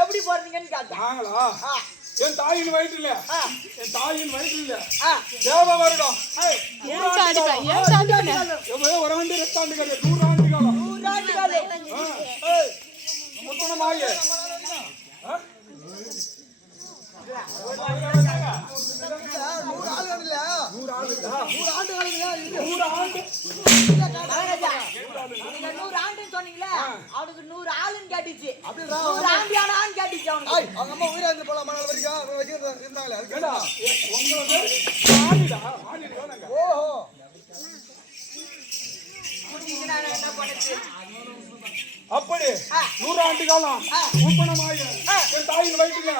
எப்படி போறீங்கன்னு கேட்டாங்களா? என் தாயின் வயிற்றுல தேவ வருடம் ஒரு ஆண்டு 2 ஆண்டுகள் 100 ஆண்டுகள் முத்தனமாய சொன்னீங்களா அவனுக்கு 100 ஆளுன்னு கேட்டுச்சு. 100 ஆண்டு ஆனான்னு கேட்டுச்சு அவனுக்கு. அவங்க அம்மா உயிரா இருந்து போலாம் மணல் வரைக்கும் இருந்தாங்களே அது கேட்டா ஓஹோ என்ன பண்ணுச்சு அப்படி 100 ஆண்டு காலம் உப்பனமாய என் தாயின் வயிற்றுல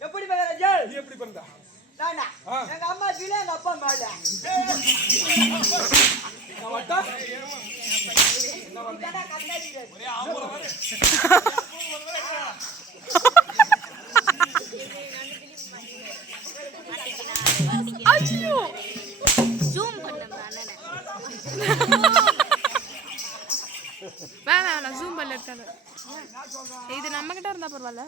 எப்படி பகராஜல் நீ எப்படி பண்ணா நானா எங்க அம்மா கீழ எங்க அப்பா மேல நான் வட்டா ஒரே ஆம்பள வர ஐயோ ஜூம் பண்ணேன் வேணாம் ஜூம் பண்ணல இது நம்ம கிட்ட இருந்தா பரவாயில்ல.